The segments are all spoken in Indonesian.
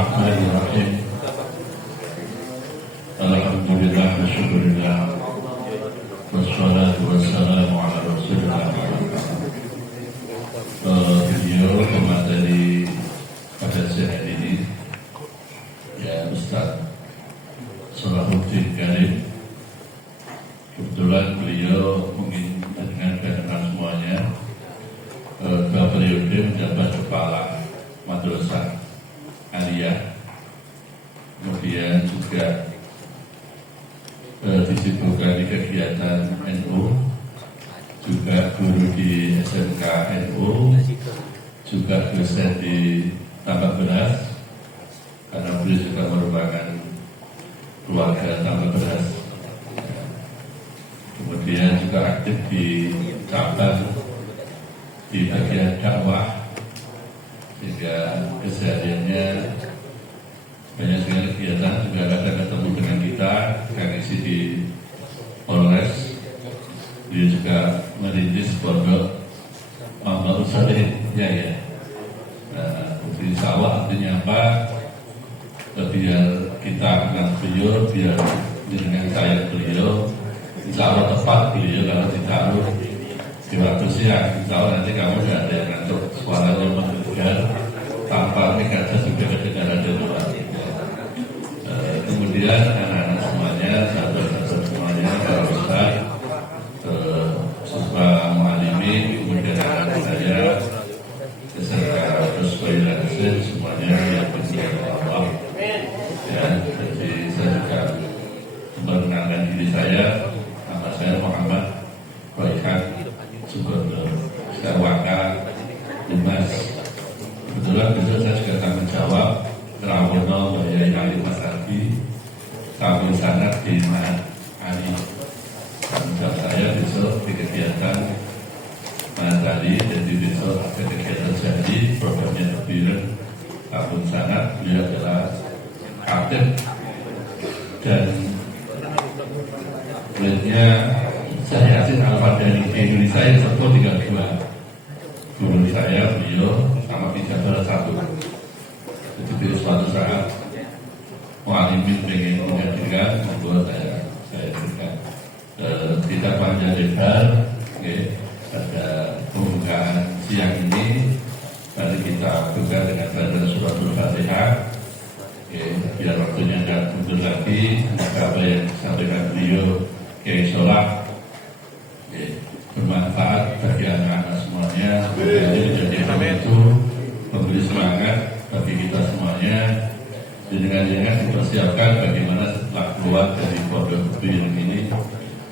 Bismillahirrahmanirrahim. Alhamdulillah wa syukurillah. Wassalatu wassalamu ala rasulillah. Beliau pemateri pada siang ini ya Ustaz Salahuddin Karim. Kebetulan beliau mungkin dengan kedengaran semuanya dua periode menjabat kepala madrasah aliyah, kemudian juga disibukkan di kegiatan NU, juga guru di SMK NU, juga dosen di Tambak Beras karena beliau juga merupakan keluarga Tambak Beras. Kemudian juga aktif di cabang di bagian dakwah, sehingga kesehariannya banyak sekali kegiatan, juga kadang ketemu dengan kita yang isi di Polres. Dia juga merintis pondok Muhammad Saleh ya. Insya Allah artinya apa? Biar kita kenal beliau, biar dengan saya beliau, insya Allah tepat beliau kalau ditaruh di waktu siang. Insya Allah nanti kamu tidak ada yang ngantuk, suaranya mendengar tanpa mikada juga kedengaran di luar. Kemudian anak-anak semuanya, sahabat-sahabat semuanya, para ustaz, siswa mu'alimin, kemudian anak saya, beserta Rasulullah semuanya yang bersyukur Allah. Ya, jadi saya juga memperkenalkan diri saya. Nama saya Muhammad Royhan Subondo, saya wakil Dinas. Kebetulan besok saya juga tanggung jawab Rawono Wayai Ali Mas Arfi, tamu sanat di Ma'ad Ali. Tanggung jawab saya besok di kegiatan Ma'ad Ali, jadi besok ada kegiatan jadi programnya terbiren tahun sanat. Beliau adalah aktif dan muridnya saya Yasin Al-Fadhani di Indonesia yang satu 32. Guru saya beliau sama Pijabar 1. Jadi suatu saat mu'alimin pengen menghadirkan, membuat saya berikan tidak panjang lebar. Pada pembukaan siang ini mari kita buka dengan bacaan suratul Fatihah. Biar waktunya tidak mundur lagi, maka apa yang disampaikan beliau Kiai Solah bermanfaat bagi anak-anak semuanya. Jadi menjadi itu memberi semangat bagi kita semuanya. Dengan dipersiapkan bagaimana setelah keluar dari pondok biru ini.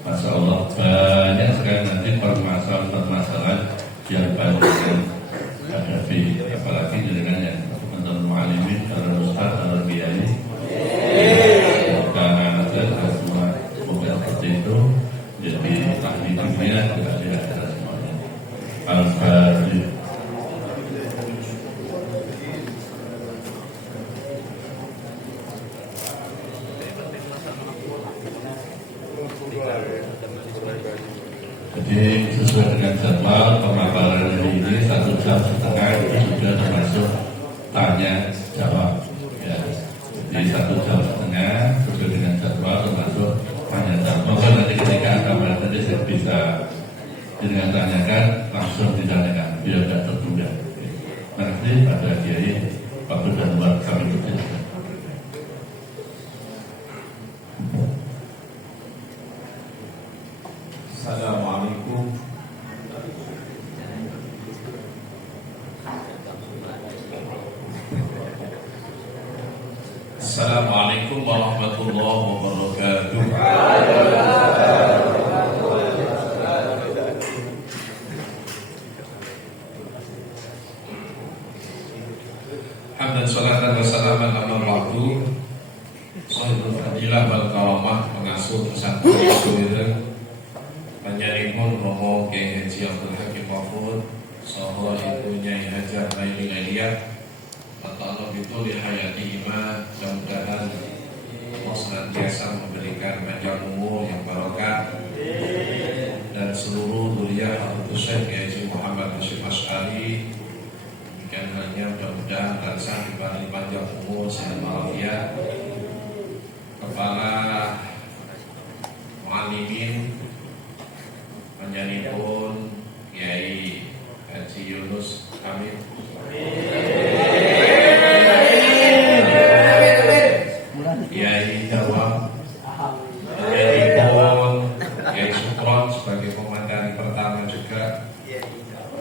Masya Allah banyak sekali nanti permasalahan yang banyak yang hadapi, apalagi dengan yang teman-teman mu'alimin, para ustaz, para kiai, karena ada semua bukan seperti itu. Jadi ahli dunia juga tidak ada semuanya. Al-Fatihah. Jadi sesuai dengan jadwal pemaparan hari ini 1,5 jam itu sudah termasuk tanya jawab. Ya. Jadi 1,5 jam sesuai dengan jadwal termasuk tanya jawab. Maka nanti ketika ada materi saya bisa dengan tanyakan langsung ditanyakan biar tidak tertunda. Nanti pada Kiai Pak dan Mbak kami berjaya. Assalamualaikum. Assalamualaikum warahmatullahi wabarakatuh. Hamdan salatan wa salaman ala ba'du. Sahibul fadilah wal karamah, pengasuh pesantren Rasulullah panjenengan Romo Kiai Haji Abdul Hakim Mahfud, saha ibu Nyai Hajar Laili Aliyah, atau itu dihayati imam, mudah-mudahan Allah senantiasa memberikan panjang umur yang barokah dan seluruh duriah Al-Husain Kiai Haji Muhammad Hashim Asy'ari Demikian halnya mudah-mudahan barisan diparingi panjang umur, sehat walafiat. Kepala Mu'alimin panjenenganipun Kiai Haji Yunus Kamil. Kiai Jawa panjenenganipun Kiai Sukron sebagai komandan pertama juga.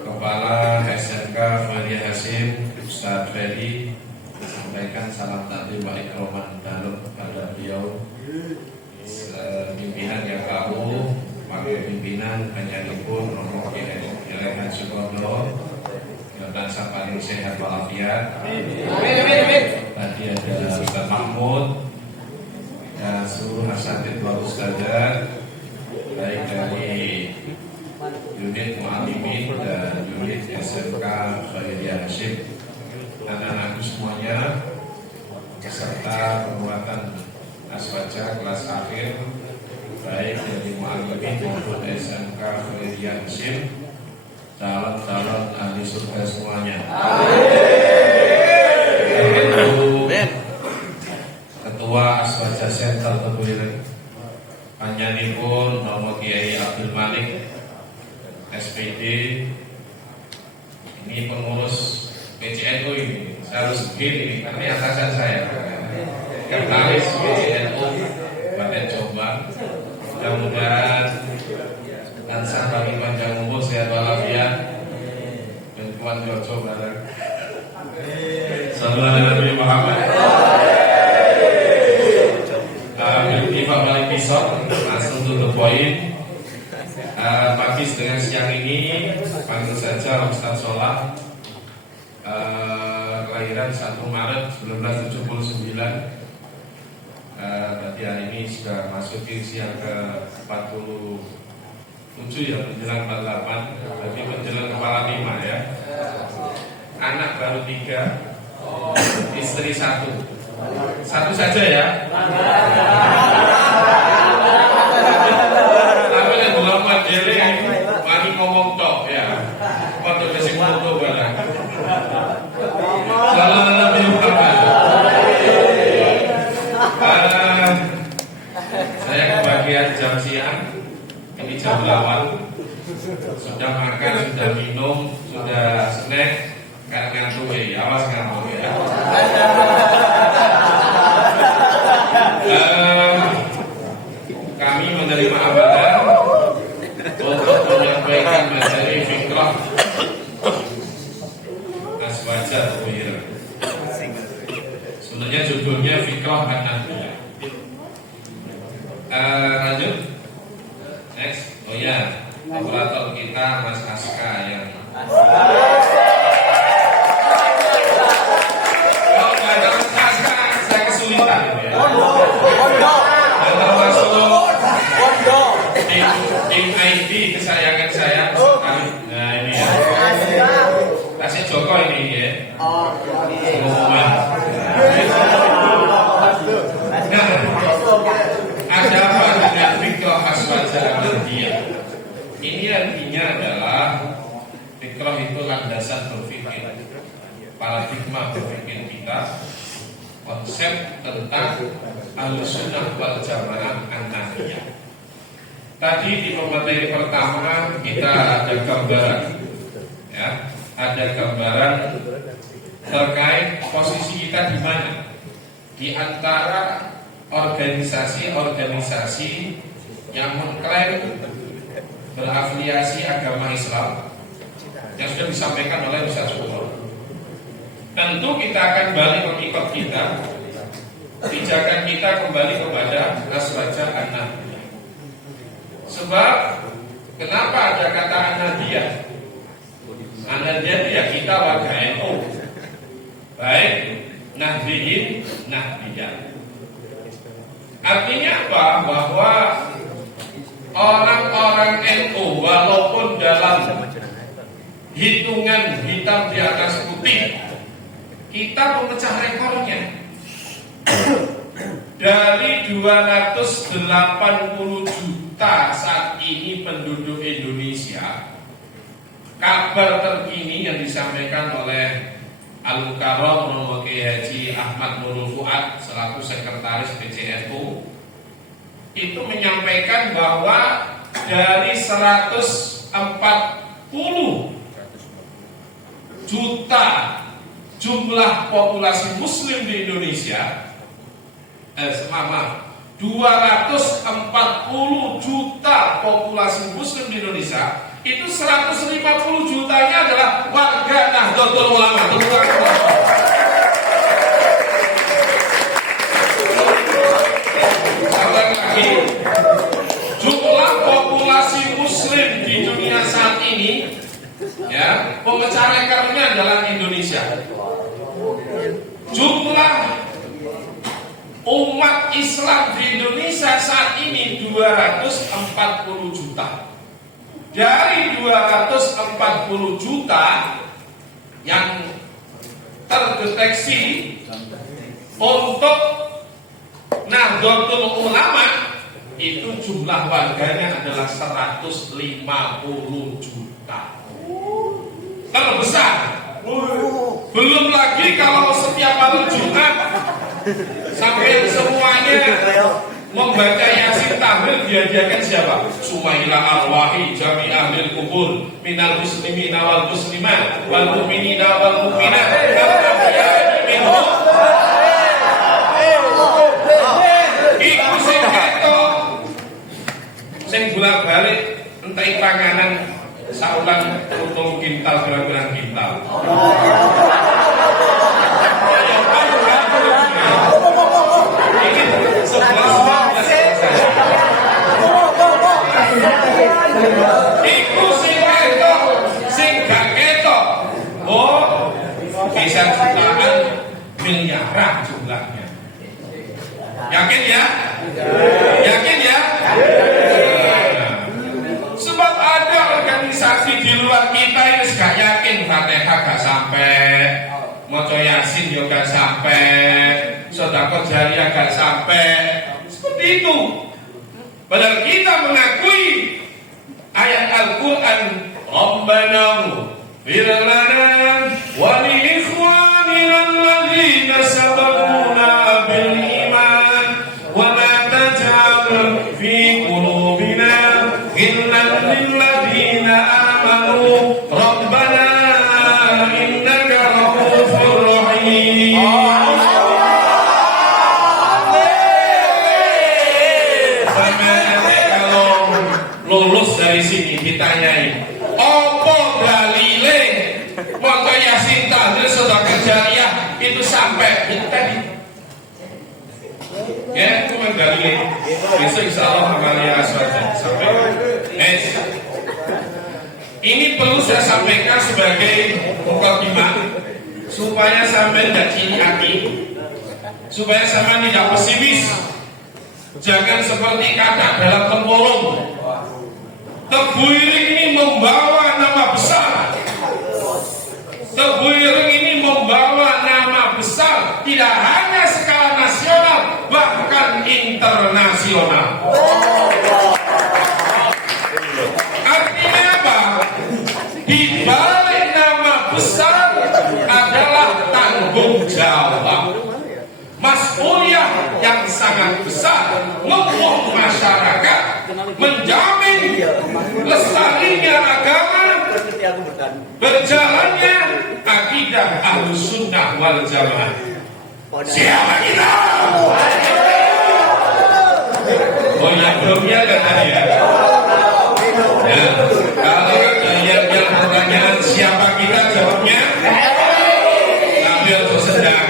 Kepala SMK Faria Hasim Ustadz Ferry sampaikan salam takdim wa ikroman dalam kepada beliau. Pimpinan yang kamu, wakil pimpinan panjenenganipun Romo Kiai Haji Kondo, dan paling sehat walafiat. Tadi ada Ustadz Mahmud dan seluruh asatidz wa ustadzat baik dari unit Mu'alimin dan unit SMK Faria Hasim, anak-anakku semuanya, beserta penguatan aswaja kelas akhir baik dari Mu'alimin maupun SMK Faria Hasim, calon-calon ahli surga semuanya. Ketua Aswaja Center Tebuireng panjenenganipun Romo Kiai Abdul Malik SPD, ini pengurus PCNU ini, saya harus begini karena ini atasan saya, Kepala PCNU Kabupaten Jombang. Mudah-mudahan tansah bagi panjang umur, sehat walafiat, dan kuat jojo bareng. Sallallahu Nabi Muhammad. Pak Balik Pisau langsung to the point. Pagi dengan siang ini panggil saja Ustadz Solah, kelahiran 1 Maret 1979. Berarti hari ini sudah masuk di usia ke 47 ya, menjelang 48, berarti menjelang kepala 5 ya. Anak baru 3, istri 1 saja ya. Tapi yang belum mandiri mari ngomong tok ya. Waktu besi foto barang. Salam Nabi Muhammad. Saya kebagian jam siang. Ini jam 8. Sudah makan, sudah minum, sudah snack. Kan ngantuk ya, awas ngantuk ya. Kami menerima amanah untuk menyampaikan materi fikrah aswaja Tebuireng. Sebenarnya judulnya fikrah an-nahdiyah. Lanjut, next. Oh ya, operator kita Mas Aska yang saya kesulitan ya. Tim IT kesayangan saya sekali. Nah ini ya. Kasih Joko ini ya. Pengumuman. Nah, ada apa dengan fikrah aswaja an-nahdiyah? Ini artinya adalah fikrah itu landasan berpikir, paradigma berpikir kita, konsep tentang Ahlussunnah wal Jamaah an-nahdiyah. Tadi di materi pertama kita ada gambaran, ya, ada gambaran terkait posisi kita di mana di antara organisasi-organisasi yang mengklaim berafiliasi agama Islam yang sudah disampaikan oleh Ustaz Sukron. Tentu kita akan balik mengikut kita, pijakan kita kembali kepada aswaja an-nahdiyah. Sebab kenapa ada kata an-nahdiyah? An-nahdiyah itu ya kita warga NU, baik nahdiyin, nahdiyah. Artinya apa? Bahwa orang-orang NU walaupun dalam hitungan hitam di atas putih, kita memecah rekornya. Dari 280 juta saat ini penduduk Indonesia, kabar terkini yang disampaikan oleh Al-Mukarram Romo Kiai Haji Ahmad Nurul Fuad selaku sekretaris PCNU itu menyampaikan bahwa dari 140 juta jumlah populasi muslim di Indonesia, 240 juta populasi muslim di Indonesia, itu 150 jutanya adalah warga Nahdlatul Ulama. Sekali lagi, jumlah populasi muslim di dunia saat ini, ya, pemecah rekornya adalah Indonesia. Jumlah umat Islam di Indonesia saat ini 240 juta. Dari 240 juta yang terdeteksi untuk Nahdlatul Ulama, itu jumlah warganya adalah 150 juta. Terbesar. Belum lagi kalau setiap malam Jumat sampai semuanya membaca Yasin tahlil dihadiahkan siapa? Sumaila arwahi jami ahlil kubur minal muslimina wal muslimat wal mu'minina wal mu'minat iku sing ketok sing bolak-balik entek panganan saulan untung kintal berapa kintal. Iku sing ketok, sing gak ketok. Oh, bisa jutaan miliaran jumlahnya. Yakin ya? Yakin ya? Sebab ada organisasi di luar kita yang gak yakin Fatihah gak sampai, maca Yasin juga gak sampai, sedekah jariyah gak sampai. Seperti itu. Padahal kita mengakui ayat Al-Quran, Rabbana ighfir lana wa li ikhwanina alladhina sabaquna bil iman wa la taj'al fi qulubina ghillan lil ladzina amanu Rabbana innaka ra'ufur rahim. Lulus dari sini ditanyai, apa dalile maca Yasin tahlil sedekah jariyah itu sampai itu tadi? Ya, itu dalile. Besok insyaallah amalia saja sampai. Ini perlu saya sampaikan sebagai mukadimah supaya sampai tidak ciri hati, supaya sampai tidak pesimis. Jangan seperti kata dalam tempurung. Tebu Ireng ini membawa nama besar. Tebu Ireng ini membawa nama besar tidak hanya skala nasional, bahkan internasional. Artinya apa? Di balik nama besar adalah tanggung jawab, mas'uliyah yang sangat besar untuk masyarakat, menjamin lestarinya agama, berjalannya akidah Ahlussunnah wal Jamaah. Siapa kita? Oh ya, belumnya kan tadi ya. Kalau yang pertanyaan siapa kita, jawabnya tapi untuk sedang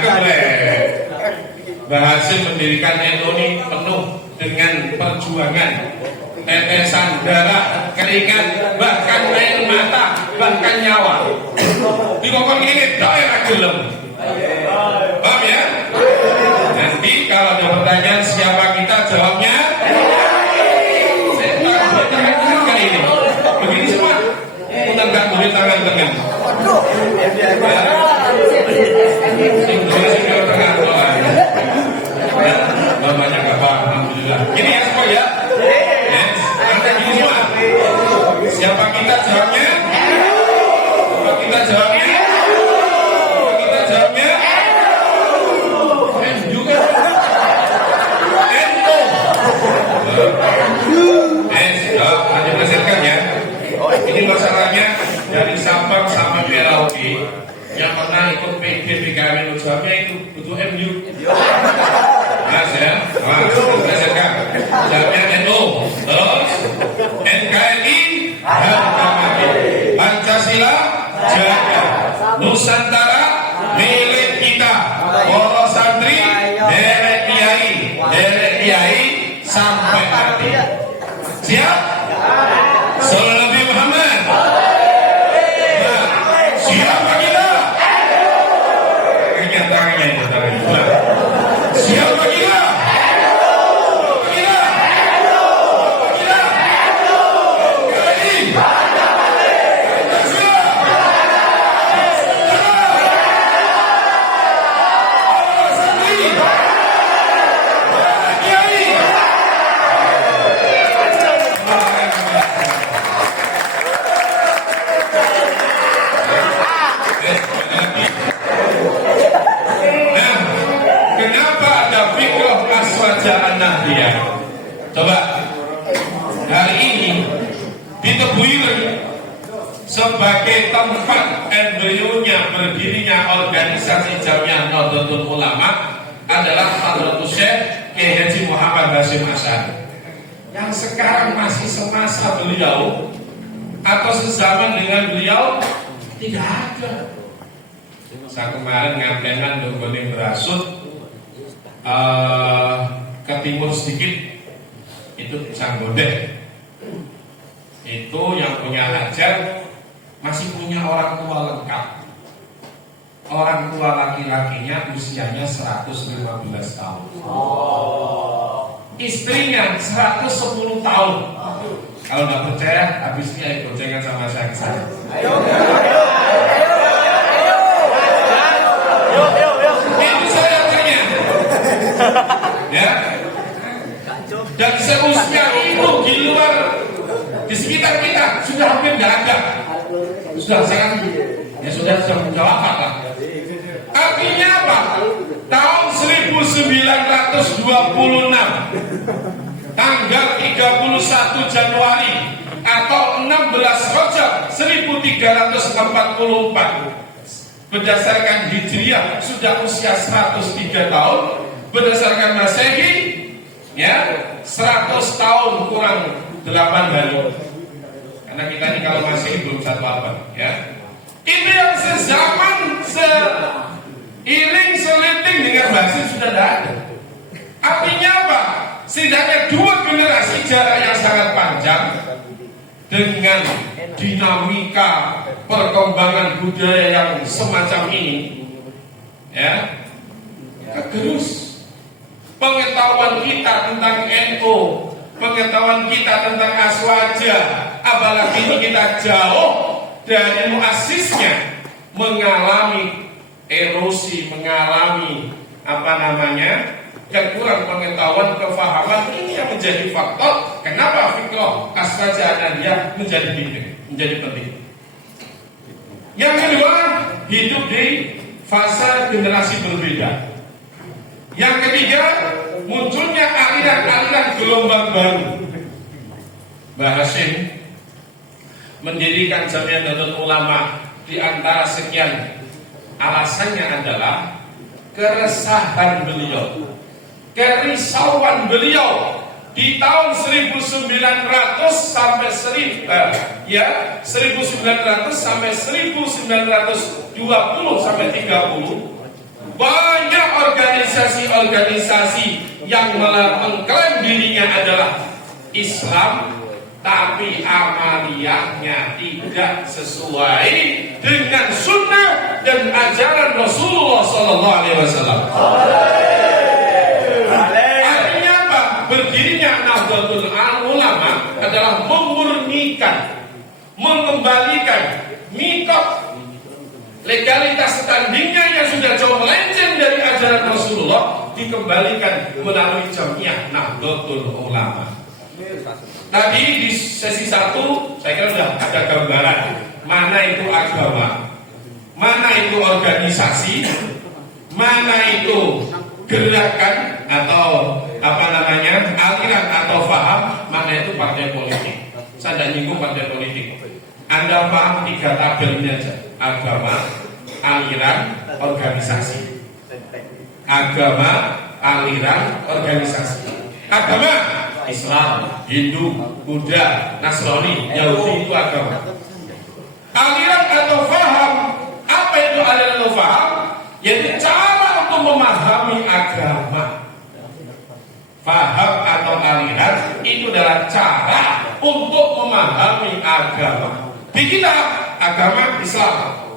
Hasim mendirikan NU ini penuh dengan perjuangan, tetesan darah, keringat, bahkan air mata, bahkan nyawa. Di pokok ini daerah gelem. Paham ya? Nanti kalau ada pertanyaan siapa kita, jawabnya saya kali ini. Begini semua. Putar boleh tangan tengah. Namanya gak paham, alhamdulillah. Gini ya semua ya. Nanti gini semua. Siapa kita jawabnya? Siapa kita jawabnya? Siapa kita jawabnya? Kudu MU. Mas ya, berdasarkan jamnya NU, terus NKRI, harga mati. Pancasila jaga, Nusantara milik kita. Para santri, derek kiai sampai mati. Siap? Sallallahu Nabi Muhammad. Siapa kita? Tangannya itu, tangannya. Siapa kita? Coba hari ini di Tebuireng sebagai tempat embrionya berdirinya organisasi Jamiah Nahdlatul Ulama adalah Hadratus Syekh Kiai Haji Muhammad Hasyim Asy'ari yang sekarang masih semasa beliau atau sezaman dengan beliau tidak ada. Saya kemarin ngantenan dokumen berasut ke timur sedikit itu Sanggondeh, itu yang punya hajat masih punya orang tua lengkap. Orang tua laki-lakinya usianya 115 tahun. Istrinya 110 tahun. Kalau nggak percaya, habisnya ikut goncengan sama saya ke sana. Itu saya tanya. Ya. Dan seusia itu di luar, di sekitar kita sudah hampir nggak ada, sudah sangat, ya sudah menjawab lah. Artinya apa? Tahun 1926 tanggal 31 Januari atau 16 Rajab 1344 berdasarkan Hijriah sudah usia 103 tahun, berdasarkan Masehi ya 100 tahun kurang 8 hari. Karena kita ini kalau masih belum satu abad ya. Itu yang sezaman seiring seliting dengan Masih sudah ada. Artinya apa? Setidaknya 2 generasi jarak yang sangat panjang dengan dinamika perkembangan budaya yang semacam ini ya kegerus. Pengetahuan kita tentang NU, pengetahuan kita tentang Aswaja, apalagi kita jauh dari muasisnya, mengalami erosi, mengalami kekurang pengetahuan, kefahaman. Ini yang menjadi faktor kenapa fiqh Aswaja Anadiyah menjadi penting. Yang kedua, hidup di fase generasi berbeda. Yang ketiga, munculnya aliran-aliran gelombang baru. Mbah Hasyim mendirikan Jamiah Nahdlatul Ulama di antara sekian alasannya adalah keresahan beliau, kerisauan beliau di tahun 1900 sampai 1900 sampai 1920 sampai 30. Banyak organisasi-organisasi yang mengklaim dirinya adalah Islam, tapi amaliyahnya tidak sesuai dengan sunnah dan ajaran Rasulullah Sallallahu Alaihi Wasallam. Artinya apa? Berdirinya Nahdlatul Ulama adalah memurnikan, mengembalikan mikot legalitas standingnya yang sudah jauh melenceng dari ajaran Rasulullah, dikembalikan melalui Jamiah Nahdlatul Ulama. Tadi di sesi 1 saya kira sudah ada gambaran mana itu agama, mana itu organisasi, mana itu gerakan atau aliran atau paham, mana itu partai politik. Saya tidak nyinggung partai politik. Anda paham 3 tabel ini aja: agama, aliran, organisasi. agama, aliran, organisasi. Agama Islam, Hindu, Buddha, Nasrani, Yahudi itu agama. Aliran atau faham, apa itu aliran atau faham? Yaitu cara untuk memahami agama. Faham atau aliran itu adalah cara untuk memahami agama. Di kita agama Islam.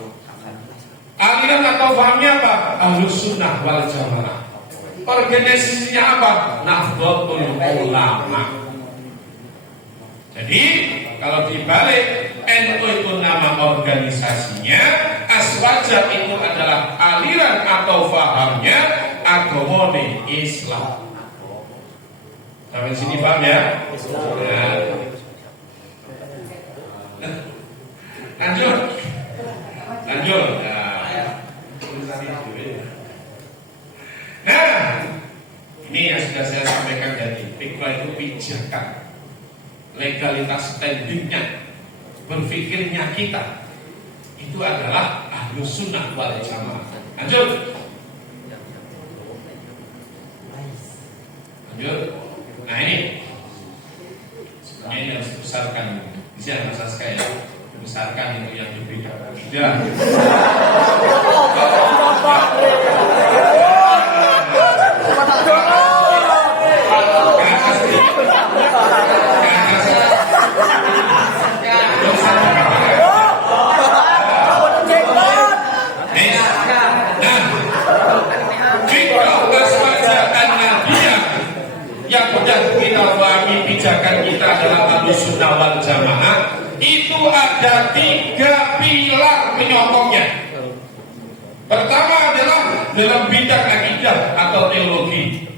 Aliran atau fahamnya apa? Ahlus Sunnah wal Jamaah. Organisasinya apa? Nahdlatul Ulama. Jadi kalau dibalik NU itu nama organisasinya, Aswaja itu adalah aliran atau fahamnya agama Islam. Sampai sini paham ya? Lanjut. Nah, ini yang sudah saya sampaikan tadi. Fikra itu pijakan, legalitas standingnya, berpikirnya kita itu adalah Ahlus Sunnah wal Jamaah. Lanjut. Nah ini harus dibesarkan. Di sini masa saya dibesarkan itu yang diberikan. Ya. Pijakan kita adalah Ahlus Sunnah wal Jamaah, itu ada 3 pilar penyokongnya. Pertama adalah dalam bidang akidah atau teologi.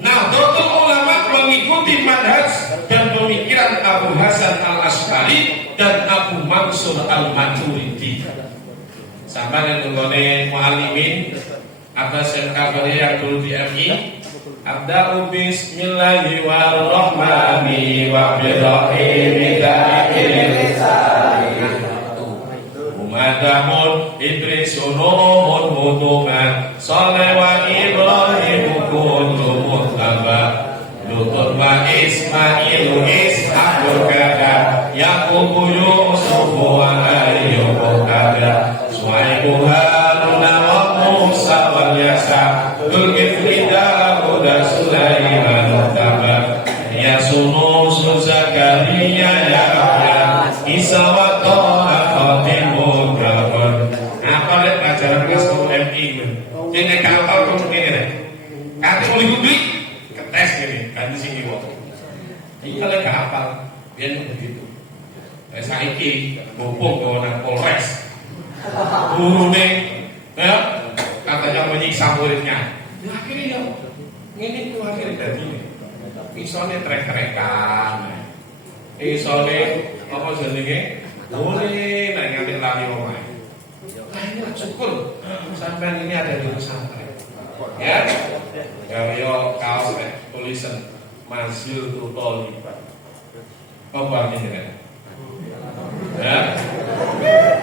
Nahdlatul Ulama mengikuti manhaj dan pemikiran Abu Hasan al-Asy'ari dan Abu Mansur al-Maturidi. Sama dengan muallimin atas yang kabarnya yang dulu di MI. Abda'u bismillahirrahmanirrahim wa birrahim Umadamun Idrisunumun Huduman Saleh wa Ibrahim Kuntumut Taba Lutut wa Ismailu Ishaqul Kada Yaqubu Yusufu wa Ayyubu Kada Suaibu Haruna wa Musa wa Yasa Dulkifli Dawuda Sulaiman Taba Yasunu Zakaria Yahya Isa wa Toha Khotimul Gabon. Apa lihat pelajaran kelas MI ini kapal kamu ini deh kati mulai gudui ketes gini ganti sini wong ini kalau kapal dia begitu saiki bopong ke orang Polres burune ya katanya menyiksa muridnya akhirnya ini tuh akhirnya dari ini misalnya trek-trekan misalnya apa jenenge boleh nggak nganti lari omah akhirnya syukur sampai ini ada di pesantren ya gawe kaos tulisan Mazil Tutoliban apa ini ya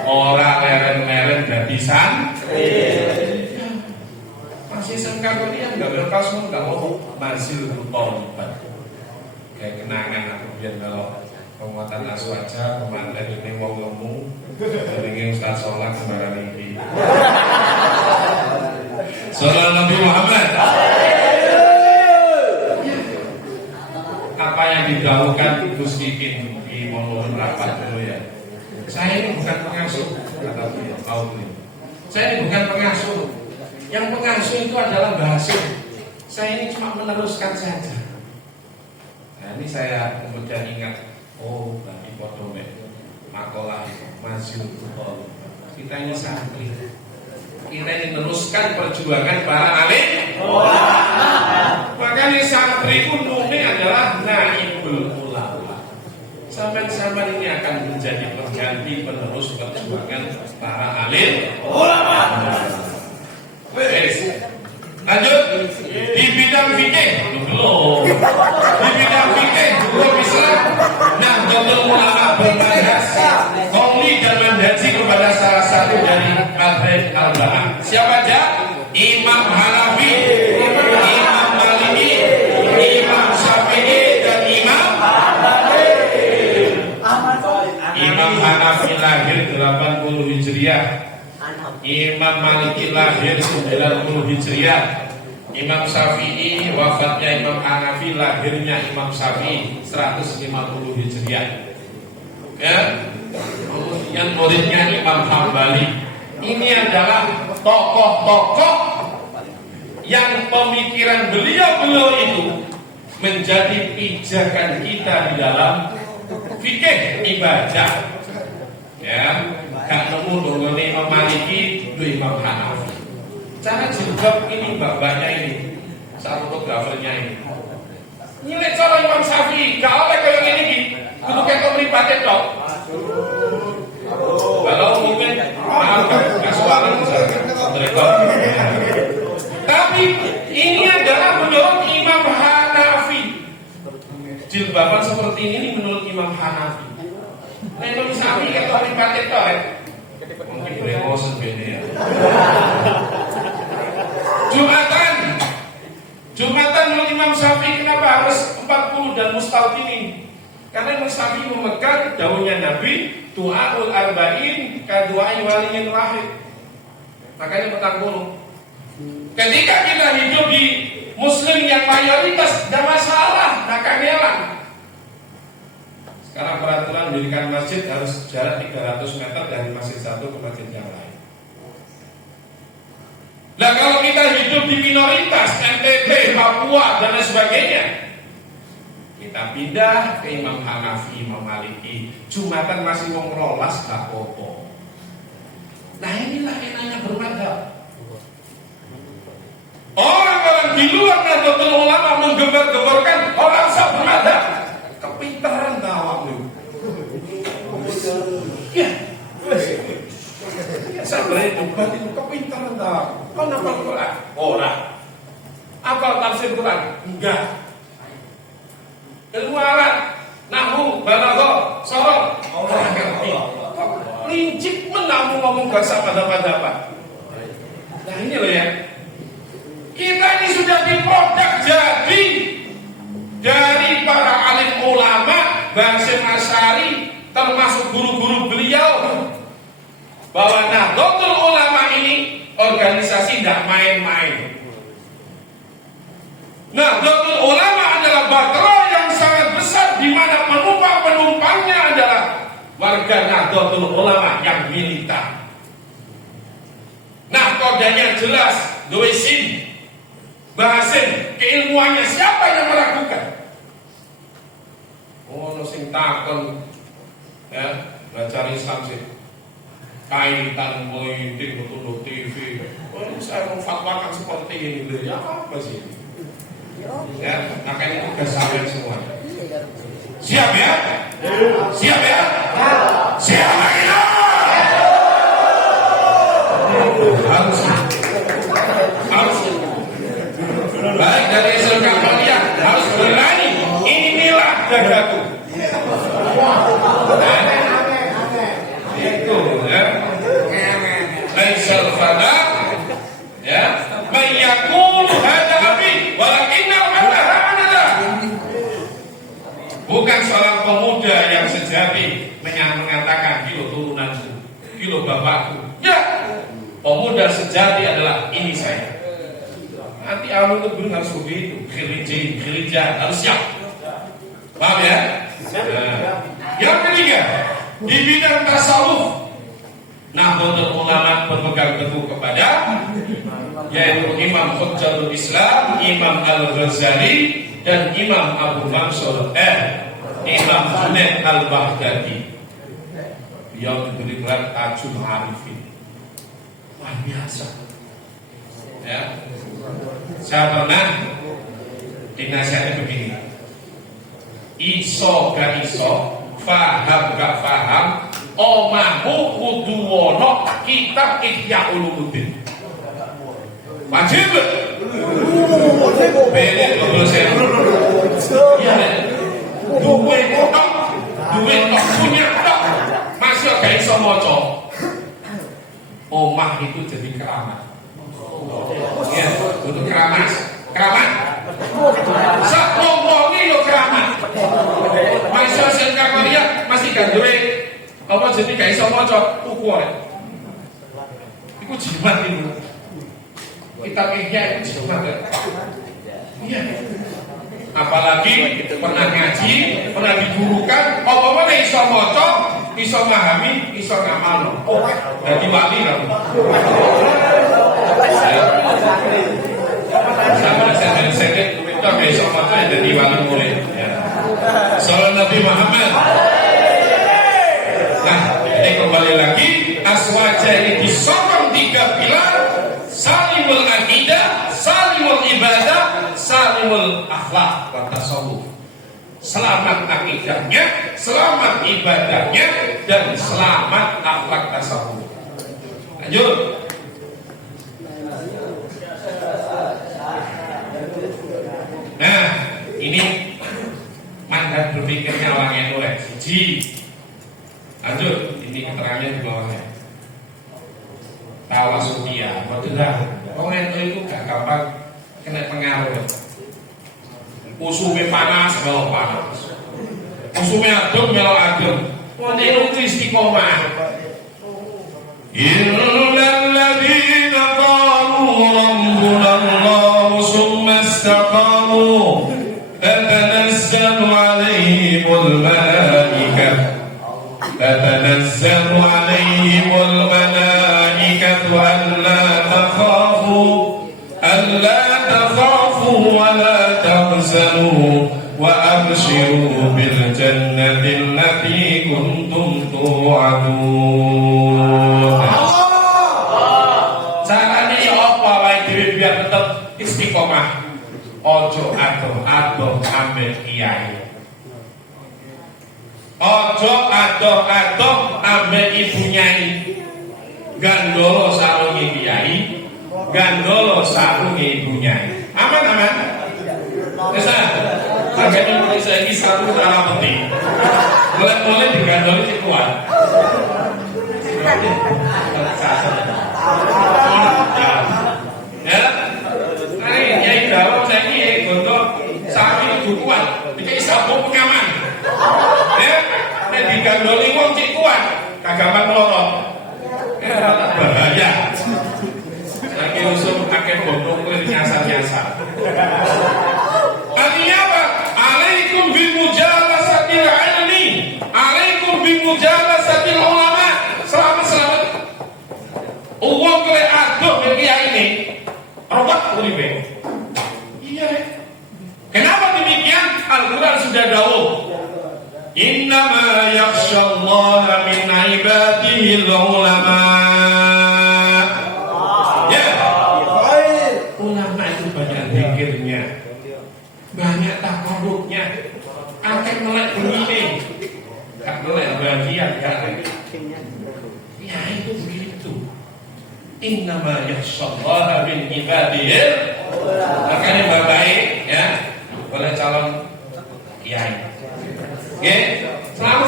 orang leren-leren gratisan masih sengkak ini yang gak berkaos nggak mau Mazil Tutoliban kayak kenangan aku biar kalau penguatan Aswaja komandan ini wong lemu ini Ustaz Sholat sembarang ini Salam Nabi Muhammad. Apa yang didahulukan Gus Kikin di momen rapat dulu ya. Saya ini bukan pengasuh kata beliau. Saya ini bukan pengasuh. Yang pengasuh itu adalah bahasa. Saya ini cuma meneruskan saja. Nah ini saya kemudian ingat. Oh, tadi foto makalah Mazil Tutol. Kita ini santri. Kita ini meneruskan perjuangan para alim. Makanya santri umumnya adalah naibul ulama. Sampai-sampai ini akan menjadi pengganti penerus perjuangan para alim ulama. Lanjut di bidang fikih belum. Di bidang fikih belum bisa. Nah, Nahdlatul Ulama bermanhaj qauli dan manhaji kepada salah satu dari madhab al-arba'ah. Siapa aja? Imam Imam Maliki lahir 90 Hijriah. Imam Syafi'i wafatnya Imam Hanafi, lahirnya Imam Syafi'i 150 Hijriah. Ya. Kemudian muridnya Imam Hambali. Ini adalah tokoh-tokoh yang pemikiran beliau itu menjadi pijakan kita di dalam fikih ibadah. Ya, gak nemu dongone Imam Maliki, Imam Hanafi. Cara jilbab ini babanya ini, satu fotografernya ini. Nilai cara Imam Syafi'i, gak oleh kayak ini, kudu ketok mripate tok. Kalau mungkin maaf gak suara mereka. Tapi ini adalah menurut Imam Hanafi. Jilbaban seperti ini menurut Imam Hanafi. Nah, Imam Syafi'i ketok mripate tok. Mungkin emosi beda ya. Jumatan menurut Imam Syafi'i kenapa harus 40 dan mustalqimin? Karena Imam Syafi'i memegang daunnya Nabi, du'aul arba'in kadu'ai waliyin wahid. Makanya 40. Ketika kita hidup di muslim yang mayoritas, tidak masalah, tidak kangelan. Sekarang peraturan mendirikan masjid harus jarak 300 meter dari masjid satu ke masjid yang lain. Nah, kalau kita hidup di minoritas, NTB, Papua, dan lain sebagainya, kita pindah ke Imam Hanafi, Imam Maliki. Jumatan masih mau ngelolas, gak apa-apa. Nah, inilah enaknya bermadhab. Orang-orang di luar Nahdlatul Ulama menggembar-gemborkan orang sah bermadhab. Kepintaran tawakmu. Ya. Sabar itu batin kepintaran tawakmu. Kau nafal Quran? Orang. Apa tafsir Quran? Enggak. Ilmu Arab, nahwu, balaghah, sorot, orang ngerti. Lincip menamu ngomong bahasa pada-pada. Nah ini loh ya. Kita ini sudah diproduk jadi dari para alim ulama, Basyir Asy'ari, termasuk guru-guru beliau, bahwa Nahdlatul Ulama ini organisasi tidak main-main. Nahdlatul Ulama adalah bahtera yang sangat besar, di mana penumpang-penumpangnya adalah warga Nahdlatul Ulama yang militan. Nah, kodenya jelas, doisin, bahasin, keilmuannya siapa yang meragukan? Oh, sing takon, ya, baca Islam sih. Kaitan politik betul TV. Oh, saya memfatwakan seperti ini, ya apa sih? Ya, makanya tugas saya semua. Siap ya? Siap ya? Siap ya? Harus. Baik dari Islam Kambodia harus berani. Inilah dadaku. Itu ya. Laisal fada ya. Mayakul hada abi walakinnal hada adalah. Bukan seorang pemuda yang sejati mengatakan kilo turunanku, kilo bapakku. Ya. Pemuda sejati adalah ini saya. Nanti awal itu harus begitu. Khilija harus siap. Paham ya? Nah. Yang ketiga, di bidang tasawuf, Nahdlatul Ulama berpegang teguh kepada yaitu Imam Hujjatul Islam, Imam Al-Ghazali, dan Imam Abu Mansur Imam Junaid Al-Baghdadi. Beliau diberi gelar Tajul Arifin. Luar biasa. Ya. Saya pernah dinasihati begini. Iso gak iso, faham gak faham, omahmu kudu wono kitab Ihya Ulumuddin. Wajib. Beda kalau saya. Iya. Duit tok punya tok. Masih gak iso maca. Omah itu jadi keramat. Ya, untuk keramat. Sak ngomongin lo keramat. Masih hasil karya masih gak duwe apa jadi gak iso maca tuku ae. Iku jimat itu. Kita pikir itu jimat ya. Iya. Apalagi pernah ngaji, pernah digurukan, apa-apa iso maca, iso memahami, iso ngamalno. Dadi wali kamu. Sama saya sedek itu iso maca dadi wali murid. Salam Nabi Muhammad. Nah, ini kembali lagi aswaja ini disokong 3 pilar: salimul akidah, salimul ibadah, salimul akhlak wa tasawuf. Selamat akidahnya, selamat ibadahnya, dan selamat akhlak tasawuf. Lanjut. Nah, ini mandat berpikirnya orang NU siji. Lanjut, ini keterangannya di bawahnya. Tawasudiyah, betul. Orang NU itu gak gampang kena pengaruh. Usume panas, melo panas. Usume adem, melo adem. Orang NU itu istiqomah. Innal ladzina qalu rabbuna Allah summa istaqamu tatanazzalu alaihimul malaikah تتنزل عليهم الملائكة ألا تخافوا ولا تحزنوا وأبشروا بالجنة التي كنتم توعدون. Caranya ya apa wae dhewe biar tetep istiqomah. Ojo adoh-adoh ambek kiai. Ojo adoh-adoh ambek ibu nyai. Gandolo sarunge kiai, gandolo sarunge ibu nyai. Aman. Wis ah. Sampeyan mulai saiki satu cara penting. Mulai digandoli sing kuat. Ya. Nyai dawa saiki gondo sapi kudu kuat. Iki sabuk pengaman. Ya, nek digandoli wong cek kuat, kagaman loro. Bahaya. Lagi usum akeh bondong kuwi nyasar-nyasar. Artinya apa? Alaikum bil mujalasatil ilmi, alaikum bil mujalasatil ulama. Selamat. Uang kue aduh kiai ini. Robot uripe. Iya. Kenapa demikian? Al-Quran sudah dawuh. Innama yakhshallaha min ibadihi al-ulama. Ya. Ulama itu banyak zikirnya, banyak takarrubnya, akan melek begini, akan melek bagian kan. Ya itu begitu. Innama yakhshallaha min ibadihi. Makanya baik ya, boleh calon kiai. Oke, selamat.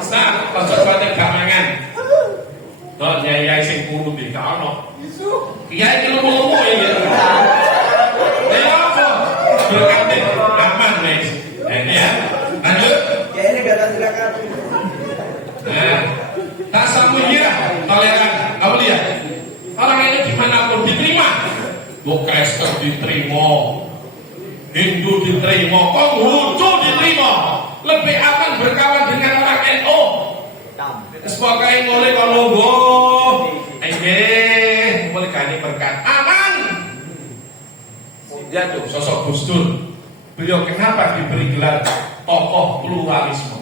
Islam, kocok batik gamangan. Tuh, nyai sing kudu di kaono. Kiai iki lumu-lumu ya. Ya apa? Berkati aman wis. Ini ya. Lanjut. Kiai ini gak ada silakan. Nah, tak samuyah toleran. Kamu lihat. Orang ini dimanapun diterima. Kristen diterima, Hindu diterima, Konghucu diterima. Lebih aman berkawan dengan orang NU. Sebagai mulai kalau mulai kali berkat aman. Ya tuh sosok Gus Dur. Beliau kenapa diberi gelar tokoh pluralisme?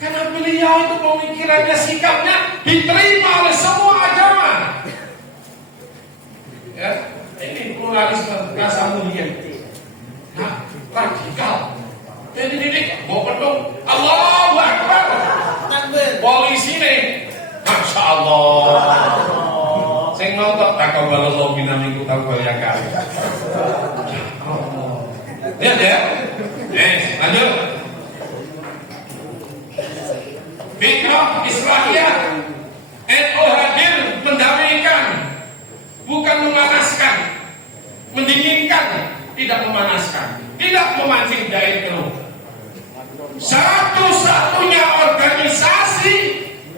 Karena beliau itu pemikirannya, sikapnya diterima oleh semua agama. Ya, ini pluralisme rasa mulia. Nah, radikal. Jadi didik, mau pedung, Allahu Akbar. Polisi nih, Masya Allah. Sing nonton takabbalallahu minna minkum taqabbal. Lihat ya. Lanjut. Fikrah Islahiyah. NU hadir mendamaikan, bukan memanaskan, mendinginkan, tidak memanaskan, tidak memancing daya keruh. Satu-satunya organisasi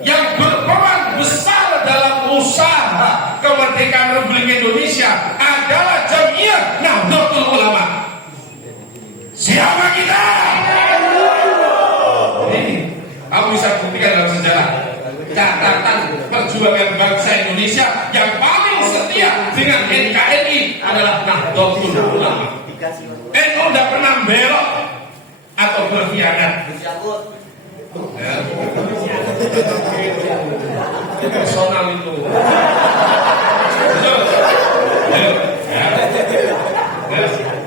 yang berperan besar dalam usaha kemerdekaan Republik Indonesia adalah Jamiah Nahdlatul Ulama. Siapa kita? Ini kamu bisa buktikan dalam sejarah. Catatan perjuangan bangsa Indonesia yang paling setia dengan NKRI adalah Nahdlatul Ulama. NU tidak pernah belok atau berkhianat. Ya. Personal itu. Betul. Ya. Ya.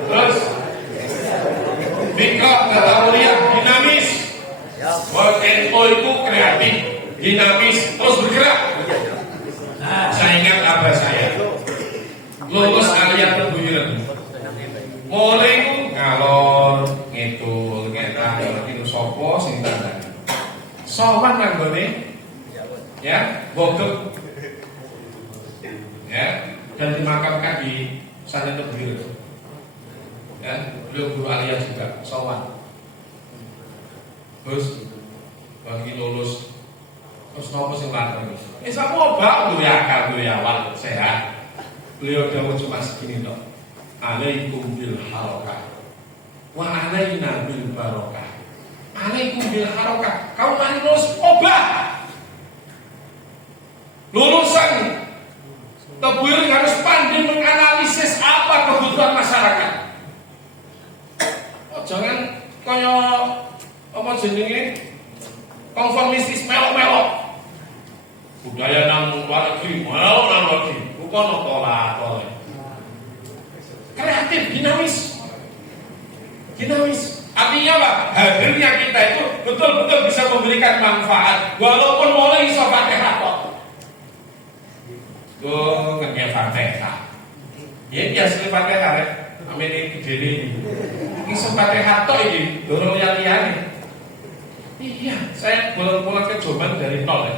Terus Mikro kata mulia dinamis. NU itu kreatif, dinamis, terus bergerak. Saya ingat abah saya lulus aliyah terbuyuran. Mulai itu ngalor, ngidul, ngetah, itu sopo, sing tanda. Sowan kan gone, ya, bogem, ya, dan dimakamkan di sana terbuyuran. Ya, beliau guru aliyah juga, sowan. Terus bagi lulus, terus nopo sing lanang. Siapa obak duwe akal, duwe awal sehat. Beliau dawuh cuma segini toh. Alaikum bil harokah wa alaina bil barokah. Alaikum bil harokah. Kau mari lulus obah. Lulusan terbuyur harus pandai menganalisis apa kebutuhan masyarakat. Oh, jangan kaya apa jenenge konformistis melok-melok. Budaya nang luar negeri, melok nang luar negeri. Bukan tolak-tolak. Kreatif, dinamis. Artinya apa? Hadirnya kita itu betul-betul bisa memberikan manfaat, walaupun mulai iso Fatihah kok. Tuh kerja Fatihah. Ya biasa Fatihah rek. Amin iki dhewe. Iso Fatihah tok iki, dorong liyane. Iya, saya pulang ke Jombang dari nol ya.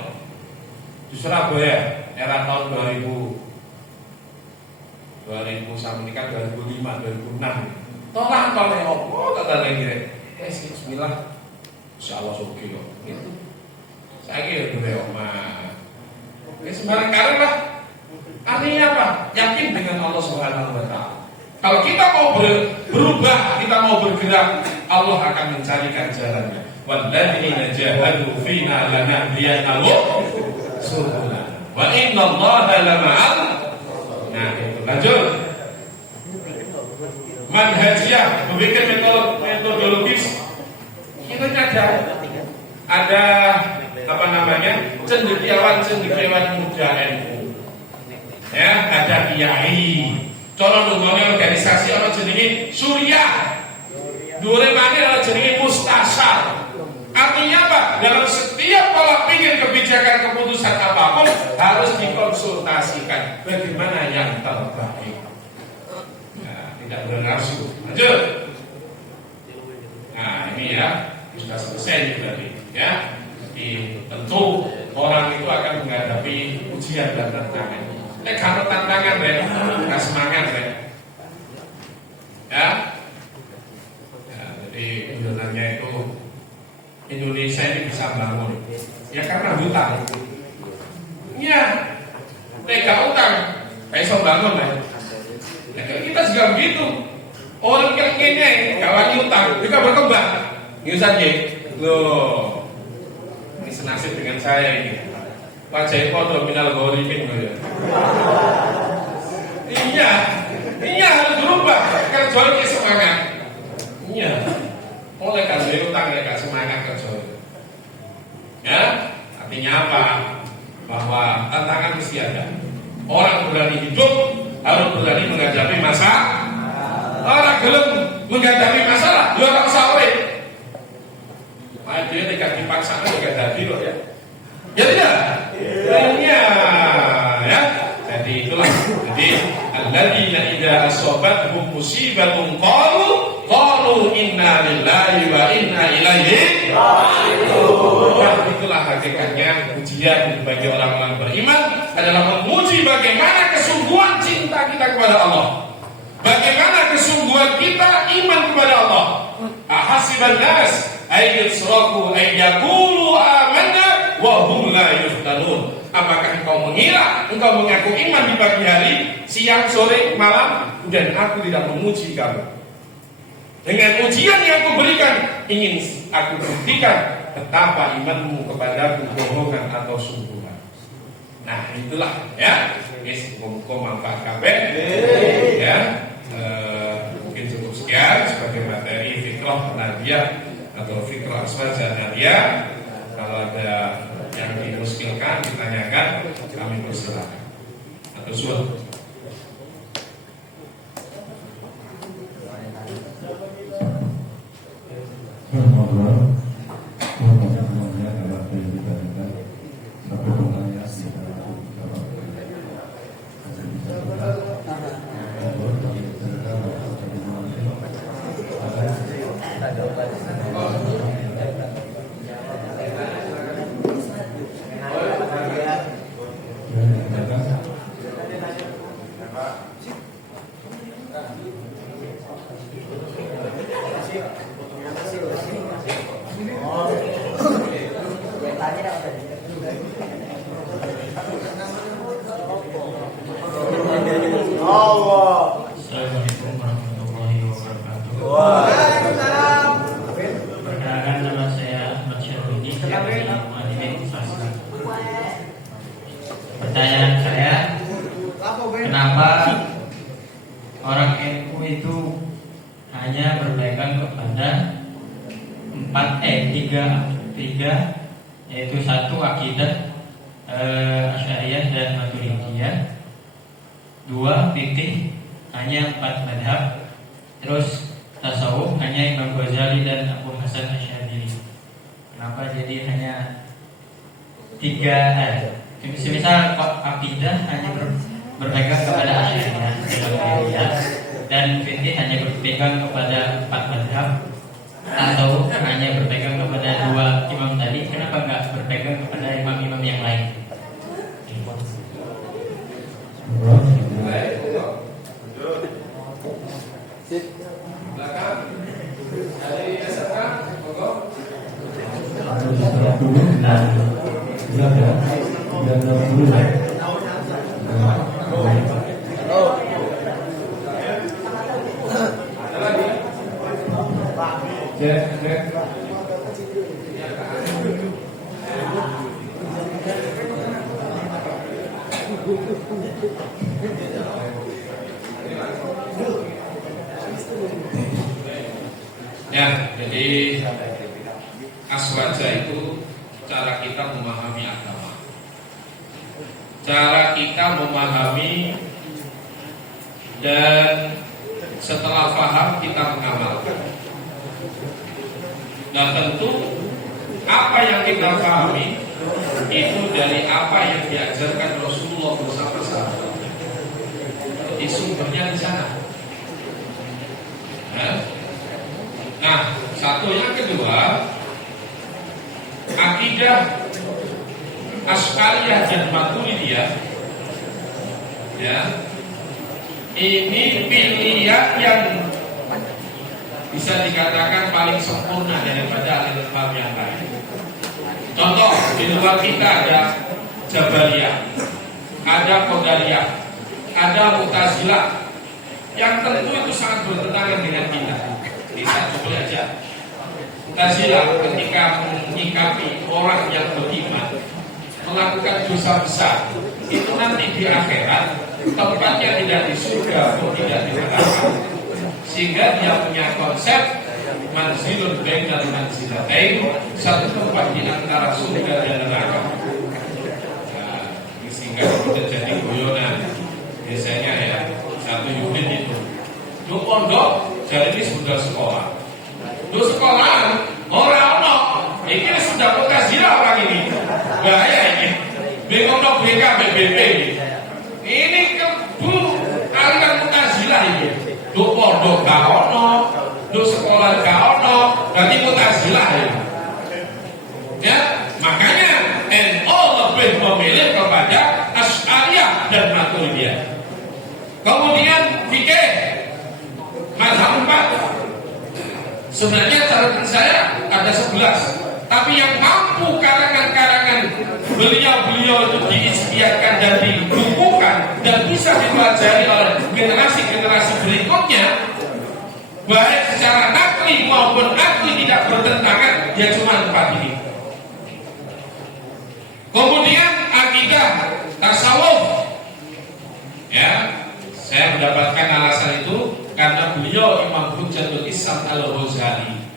Di Surabaya era tahun 2000 sampai nikah 2005, 2006. Tolak opo kata lagi. Bismillah. Insyaallah suki kok. Gitu. Saya kira duwe omah. Sembarang kali lah. Artinya apa? Yakin dengan Allah Subhanahu wa taala. Kalau kita mau berubah, kita mau bergerak, Allah akan mencarikan jalannya. Walladzina jahadu fina lanahdiyannahum subulana. Wa innallaha lama'al. Nah, itu lanjut. Manhajiyah, membuat metodologis. Kita ada apa namanya? Cendekiawan muda NU. Ya, ada kiai. Cara nunggone organisasi ana jenenge Suriah. Dhuwure mangke ana jenenge Mustasar. Artinya apa? Dalam setiap pola pikir kebijakan keputusan apapun harus dikonsultasikan bagaimana yang terbaik. Nah, tidak bernafsu. Lanjut. Nah, ini ya sudah selesai berarti. Ya, jadi tentu orang itu akan menghadapi ujian dan tantangan. Kalau tantangan nggak semangat ya. Jadi sebenarnya itu Indonesia ini bisa bangun ya karena hutang. Iya, nggak utang, kayak bisa bangun ya. Kita juga begitu. Orang kayaknya kawan utang juga berkembang. Ini saja, loh. Ini senasib dengan saya ini. Wajah kodro minal ghorimin. Iya harus berubah. Kerja ini semangat. Iya. Oleh kasih utang ya kasih semangat kerja. Ya, artinya apa? Bahwa tantangan mesti ada. Orang berani hidup harus berani menghadapi masalah. Orang belum menghadapi masalah, dua orang sawit. Dia tidak dipaksa menghadapi loh ya. Ya tidak? Iya. Ya. Jadi itulah. Jadi alladzina idza asabathum musibatun qalu inna lillahi wa inna ilaihi raji'un. Itulah hakikatnya ujian bagi orang-orang beriman adalah menguji bagaimana kesungguhan cinta kita kepada Allah. Bagaimana kesungguhan kita iman kepada Allah. Ahasiban nas ayyusraku ayyaqulu amanna wa hum la yuftanun. Apakah kau mengira engkau mengaku iman di pagi hari, siang, sore, malam, dan aku tidak memuji kamu. Dengan ujian yang aku berikan, ingin aku buktikan betapa imanmu kepadaku bohongan atau sungguhan. Nah itulah ya, muka manfaat kabeh ya. Mungkin cukup sekian sebagai materi fikrah Nabiah atau fikrah aswaja Nabiah. Kalau ada yang dimuskilkan, ditanyakan, kami persilakan. Atau suatu. Assalamualaikum warahmatullahi wabarakatuh. Perkenalkan, nama saya Ahmad Syarudi dari Muhammadiyah Sastra. Pertanyaan saya, kenapa orang NU itu hanya berpegang kepada tiga, yaitu satu akidah Asy'ariyah dan Maturidiyah, dua fikih hanya 4 madhab, terus tasawuf hanya Imam Ghazali dan Abu Hasan Asy'ari. Kenapa jadi hanya 3? Semisal akidah hanya berpegang kepada Asy'ariyah dan fikih hanya berpegang kepada 4 madhab, atau hanya berpegang kepada 2 imam tadi, kenapa nggak berpegang kepada imam-imam yang lain? Ya, jadi aswaja itu cara kita memahami agama, cara kita memahami, dan setelah paham kita mengamalkan. Dan tentu apa yang kita pahami itu dari apa yang diajarkan Rasulullah bersama sahabatnya. Jadi sumbernya di sana. Nah, satu yang kedua, akidah Asy'ariyah dan Maturidiyah, ya, ini pilihan yang bisa dikatakan paling sempurna daripada aliran yang lain. Contoh, di luar kita ada Jabariyah, ada Qadariyah, ada Mu'tazilah, yang tentu itu sangat bertentangan dengan kita. Bisa coba aja. Mu'tazilah ketika menyikapi orang yang beriman melakukan dosa besar, itu nanti di akhirat tempatnya tidak di surga atau tidak di neraka. Sehingga dia punya konsep manzilun bainal manzilatain, satu tempat di antara surga dan neraka. Nah, sehingga kita jadi guyonan biasanya ya, satu unit itu du pondok jadi ini sudah sekolah, du sekolah orang ini sudah Mu'tazilah orang ini, bahaya ini bingung dong BK BBP ini kebu aliran Mu'tazilah ini, du pondok gak ono, du sekolah gak ono, berarti Mu'tazilah ini. Ya, makanya NU lebih memilih kepada Asy'ariyah dan Maturidiyah. Kemudian fikih mazhab 4. Sebenarnya catatan saya ada 11, tapi yang mampu karangan-karangan beliau itu diistiakan dan dibukukan dan bisa dipelajari oleh generasi-generasi berikutnya, baik secara nakli maupun akli tidak bertentangan, ya cuma 4 ini. Kemudian akidah tasawuf, ya, saya mendapatkan alasan itu karena beliau Imam Hujjatul Islam Al-Ghazali.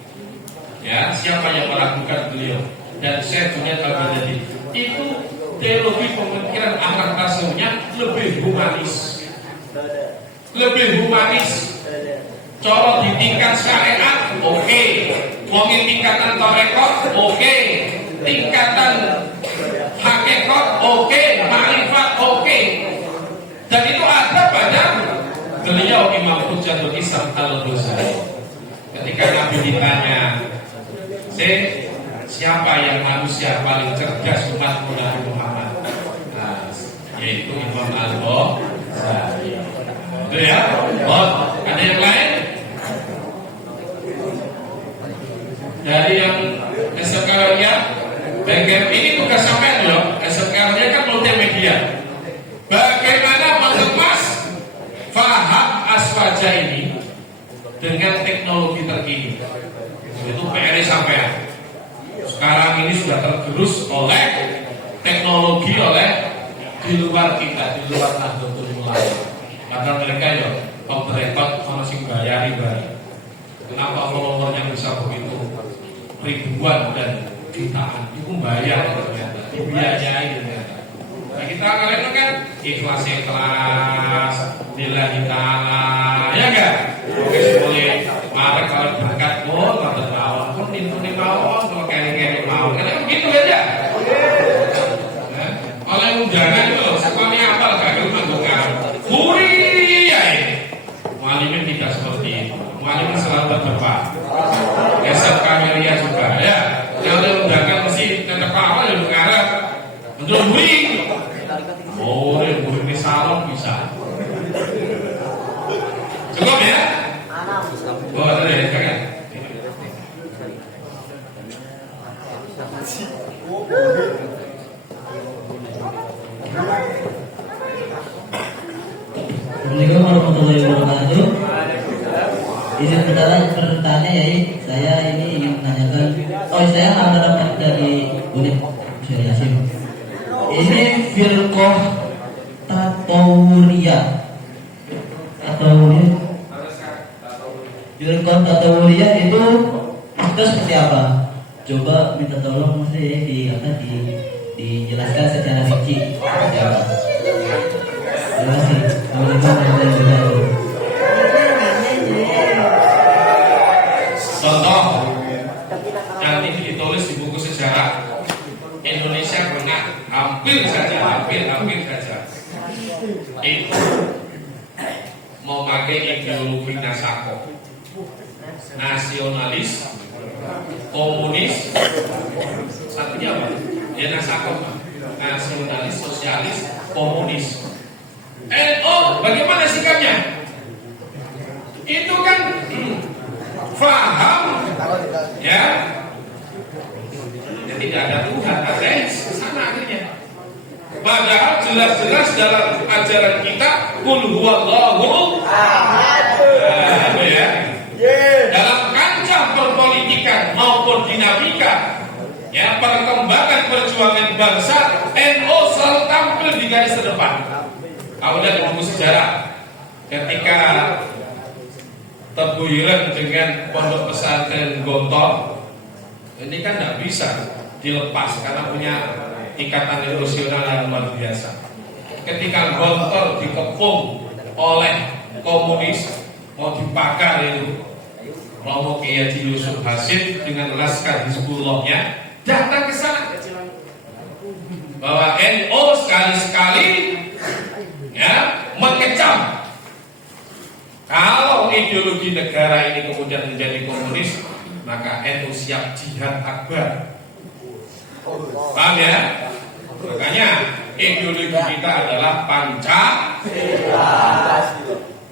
Ya, siapa yang meragukan beliau? Dan saya punya Al-Baghdadi. Itu teologi pemikiran akhlak tasawufnya lebih humanis. Lebih humanis. Cara di tingkat syariat, oke. Ngomongin tingkatan tarekat, oke. Tingkatan hakikat, oke. Ma'rifat, oke. Dan itu ada pada beliau Imam Hujjatul Islam Al-Ghazali. Ketika Nabi ditanya, siapa yang manusia paling cerdas umat Nabi Muhammad? Nah, yaitu Imam Al-Ghazali. Itu ya. Oh, ada yang lain? Dari yang SMK-nya, bagian ini tugas sampai loh. SMK-nya kan multimedia. Bagaimana mengemas faham aswaja ini dengan teknologi terkini? Itu PR sampean. Sekarang ini sudah tergerus oleh teknologi, oleh di luar kita, di luar Nahdlatul Ulama. Maka mereka ya operekot sama sing bayari bareng. Kenapa followernya bisa begitu ribuan dan jutaan? Itu bayar ternyata, dibiayai ternyata. Nah, kita kalian kan ikhlas, lillahi ta'ala, ya enggak? Oke, boleh. Maka kalau berangkat pun tak terbawa, pun ini mau, kalau kali-kali mau, karena begitu aja. Nah, oleh undangan itu loh, semuanya apal kagak menggunakan. Mulia ini, mualimin tidak seperti itu. Mualimin selalu berdepan. SMK Melia juga, ya. Kalau undangan mesti tetap awal yang mengarah untuk murid. Oh, murid ini salon bisa. Cukup ya? Oh, ada ya, jangan. Assalamualaikum warahmatullahi wabarakatuh. Izin bertanya ya, saya ini ingin menanyakan. Saya ada dapat dari unit Syekh Yasin. Ini firqah Tatawuriyah atau firqah Tatawuriyah itu seperti apa? Coba minta tolong saya dijelaskan secara rinci seperti apa. Terima kasih. Contoh yang ini ditulis di buku sejarah Indonesia pernah hampir saja itu memakai ideologi Nasako, nasionalis, komunis, satunya apa? Ya Nasako, nasionalis, sosialis, komunis. Bagaimana sikapnya? Itu kan faham, ya. Tidak ada Tuhan, ada sana akhirnya. Padahal jelas-jelas dalam ajaran kita, Qul huwallahu ahad. Ya. Dalam kancah perpolitikan maupun dinamika, ya, perkembangan perjuangan bangsa, NU selalu tampil di garis terdepan. Kalau lihat di buku sejarah, ketika terguyuran dengan pondok pesantren Gontor, ini kan tidak bisa dilepas karena punya ikatan emosional yang luar biasa. Ketika Gontor dikepung oleh komunis, mau dibakar itu, Romo Kiai Haji Yusuf Hasim dengan laskar Hizbullahnya datang ke sana, bahwa NU sekali-sekali, ya, mengecam kalau ideologi negara ini kemudian menjadi komunis, maka NU siap jihad akbar. Paham ya? Makanya ideologi kita adalah Pancasila.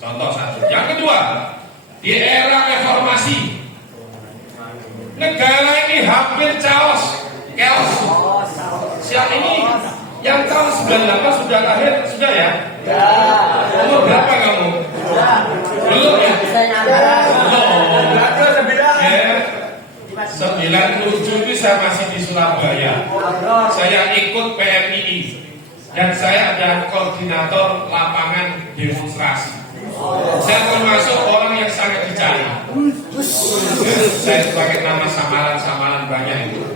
Contoh satu. Yang kedua, di era reformasi, negara ini hampir chaos. Siang ini yang tahun 98 sudah lahir, sudah ya? Umur berapa kamu? Belum ya? Belum. 97 itu saya masih di Surabaya. Saya ikut PMII dan saya ada koordinator lapangan demonstrasi. Saya termasuk orang yang sangat dicari. Saya pakai nama samaran-samaran banyak itu.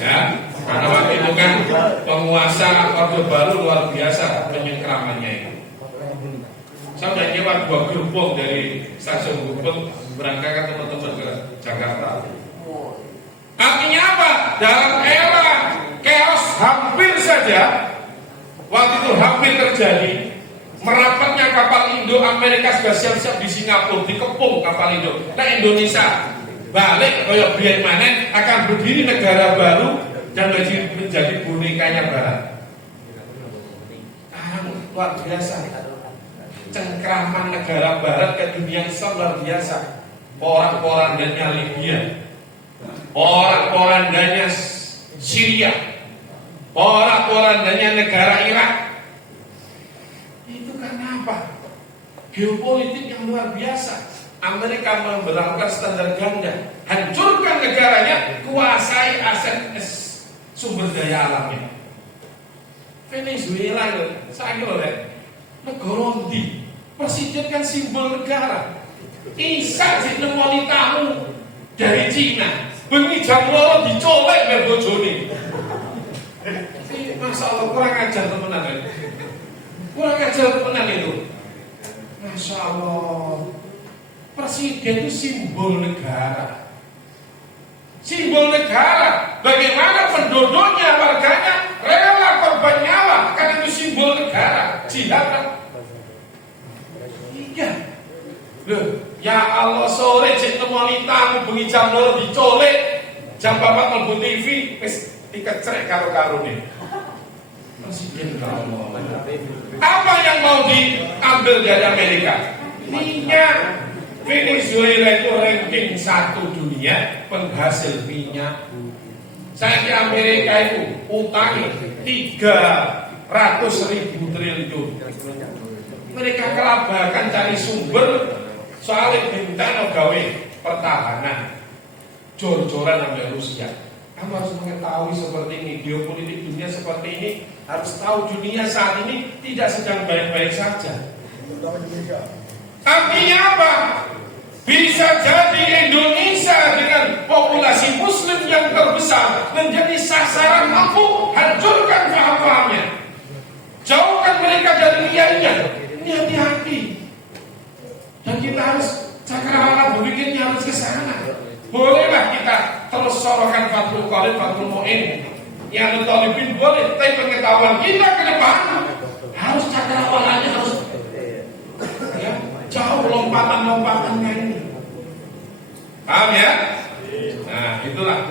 Ya, karena waktu itu kan penguasa Orde Baru luar biasa penyengkramannya itu. Saya sudah nyewa 2 gerbong dari stasiun Gubeng berangkat teman-teman ke Jakarta. Artinya apa? Dalam era chaos hampir saja waktu itu hampir terjadi merapatnya kapal Indo, Amerika sudah siap-siap di Singapura, dikepung kapal Indo. Nah Indonesia balik kayak biar mana akan berdiri negara baru dan menjadi bonekanya Barat. Luar biasa. Cengkraman negara Barat ke dunia Islam luar biasa. Porak-porandanya Libya, porak-porandanya Syria, porak-porandanya negara Irak. Itu karena apa? Geopolitik yang luar biasa. Amerika memberlakukan standar ganda, hancurkan negaranya, kuasai aset sumber daya alamnya. Venezuela loh, saya kira negara ndi? Presiden kan simbol negara. Isa sih nemoni tamu dari Cina, bengi jam 2 dicolek mbek bojone. Masya Allah kurang ajar temenan kan? Kurang ajar temenan itu. Masya Allah. Presiden itu simbol negara. Simbol negara. Bagaimana penduduknya, warganya rela korban nyawa karena itu simbol negara. Jihad kan? Iya. Loh, ya Allah sore cek temoni tamu bengi jam 2 dicolek. Jam 4 mlebu TV wis dikecrek karo-karone. Presiden Allah. Apa yang mau diambil dari Amerika? Minyak. Venezuela itu ranking 1 dunia penghasil minyak. Saya di Amerika itu utangnya 300.000 triliun. Mereka kelabakan cari sumber soalnya bintang gawe pertahanan. Jor-joran sampai Rusia. Kamu harus mengetahui seperti ini, geopolitik dunia seperti ini. Harus tahu dunia saat ini tidak sedang baik-baik saja. Artinya apa? Bisa jadi Indonesia dengan populasi muslim yang terbesar menjadi sasaran empuk, hancurkan paham-pahamnya, jauhkan mereka dari ria-ria. Ini hati-hati. Dan kita harus cakrawala berpikirnya harus ke sana. Bolehlah kita terus sorokan Fathul Qorib, Fathul Mu'in, yang Talibin boleh, tapi pengetahuan kita ke depan harus cakrawalanya harus ya, jauh lompatan-lompatannya ini. Paham ya? Nah itulah.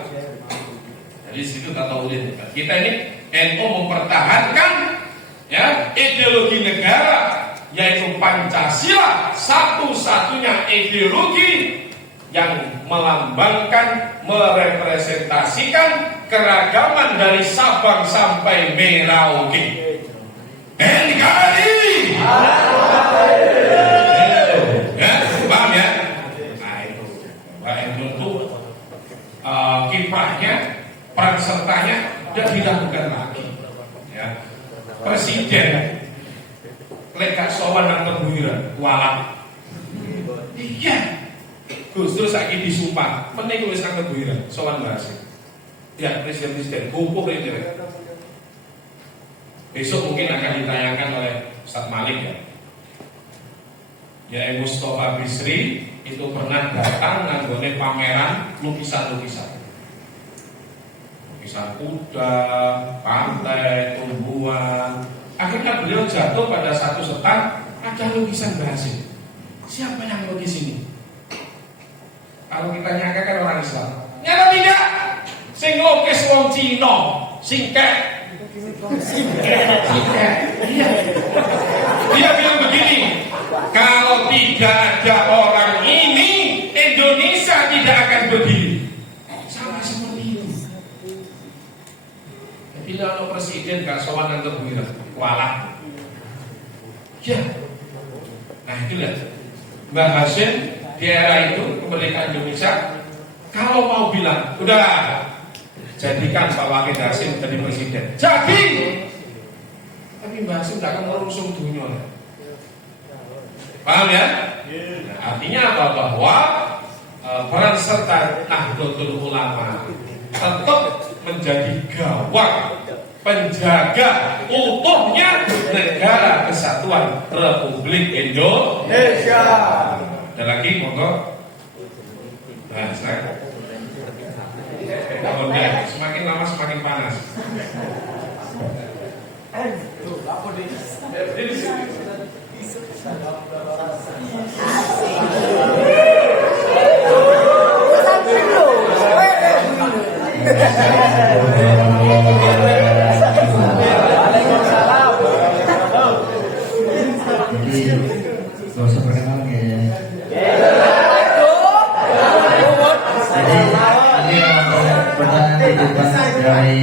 Jadi situ kata ulin. Kita ini NU mempertahankan ya ideologi negara, yaitu Pancasila, satu-satunya ideologi yang melambangkan, merepresentasikan keragaman dari Sabang sampai Merauke. NKRI. Ya, paham ya? Nah itu, Pak NU itu kiprahnya, peran sertanya sudah dilakukan lagi. Ya, Presiden lekak sowan nang tebuiran, walah. Iya. Gus Dur saiki disumpah, mending wis nang tebuiran, sowan bahasa. Ya, presiden kumpul ini. Besok mungkin akan ditayangkan oleh Ustaz Malik ya. Ya Mustafa Bisri itu pernah datang nanggone pameran lukisan-lukisan. Lukisan kuda, pantai, tumbuhan. Akhirnya beliau jatuh pada satu stand, ada lukisan Brazil. Siapa yang lukis ini? Kalau kita nyangka kan orang Islam. Nyata tidak. Sing lukis wong Cina, singkek. Iya. Dia bilang begini, kalau tidak ada orang ini, Indonesia tidak akan berdiri. Sama seperti itu. Jadi Bila ada presiden gak sowan nang Tebuireng, kualat. Ya. Nah itulah Mbah Hashim di era itu kemerdekaan Indonesia. Kalau mau bilang, udah jadikan Pak Wahid Hashim jadi presiden. Jadi, tapi Mbah Hashim gak akan merusung dunia. Paham ya? Nah, artinya apa? Bahwa peran serta Nahdlatul Ulama tetap menjadi gawang penjaga utuhnya negara kesatuan Republik Indonesia. Ada lagi, monggo. Nah, saya. Semakin lama semakin panas. Jadi gak usah perkenalan kayaknya. Jadi ini pertanyaan titipan dari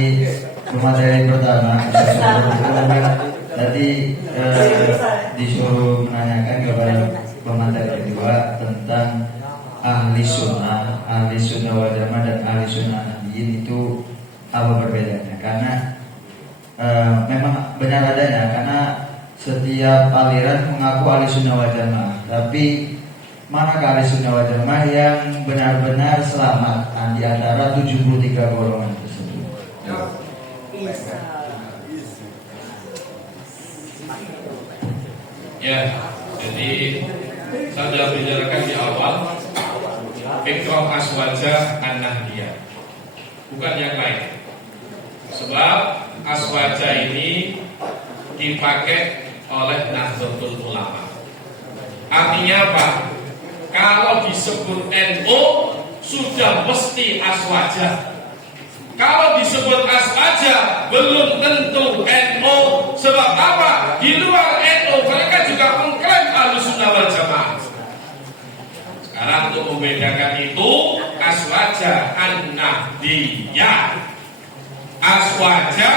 pemateri pertama. Tadi disuruh menanyakan kepada pemateri kedua tentang ahli sunnah wal jamaah dan ahli sunnah nahdiyin itu apa perbedaannya? Karena memang benar adanya, karena setiap aliran mengaku ahli sunnah wal jamaah, tapi manakah ahli sunnah wal jamaah yang benar-benar selamat di antara 73 golongan tersebut? Ya, jadi saya sudah bicarakan di awal Iqra Aswaja An-Nahdiyah, bukan yang lain. Sebab Aswaja ini dipakai oleh Nahdlatul Ulama. Artinya apa? Kalau disebut NU sudah mesti Aswaja. Kalau disebut Aswaja belum tentu NU. Sebab apa? Di luar NU mereka juga mengklaim Ahlussunnah wal Jamaah. Sekarang untuk membedakan itu, Aswaja An-Nahdiyah, Aswaja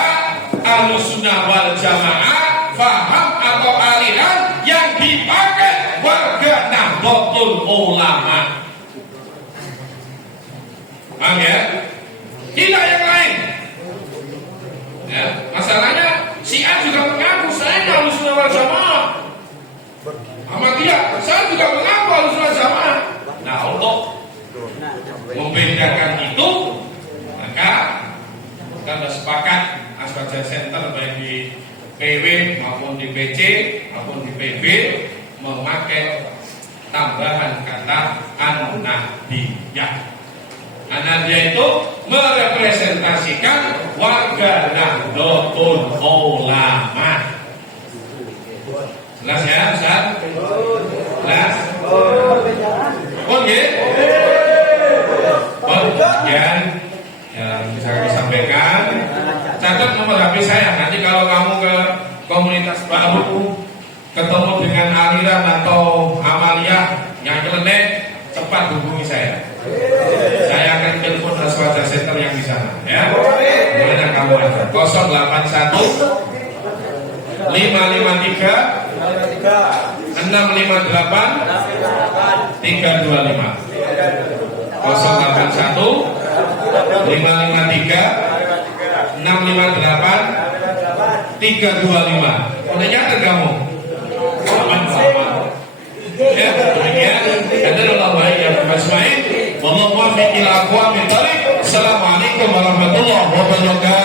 Ahlussunnah wal Jamaah, faham atau aliran yang dipakai warga Nahdlatul Ulama. Paham ya? Tidak yang lain. Ya, masalahnya Syiah juga mengaku saya Ahlussunnah wal Jamaah. Ahmadiyah, saya juga mengaku Ahlussunnah wal Jamaah. Nah, untuk membedakan itu, maka kita sudah sepakat Aswaja Center baik di PW maupun di PC maupun di PB memakai tambahan kata An-Nahdiyah. An-Nahdiyah itu merepresentasikan warga Nahdlatul Ulama. Jelas ya, Ustaz? Jelas? Oke. Kemudian yang bisa kami sampaikan, catat nomor HP saya. Nanti kalau kamu ke komunitas baru, ketemu dengan aliran atau amaliyah yang nyeleneh, cepat hubungi saya. Saya akan telepon Aswaja Center yang di sana. Ya, mana kamu ada? 081 553 658 325 081 553 658 325. Udah nyatet kamu? Ya, demikian. Hadirullah ya Assalamualaikum warahmatullahi wabarakatuh.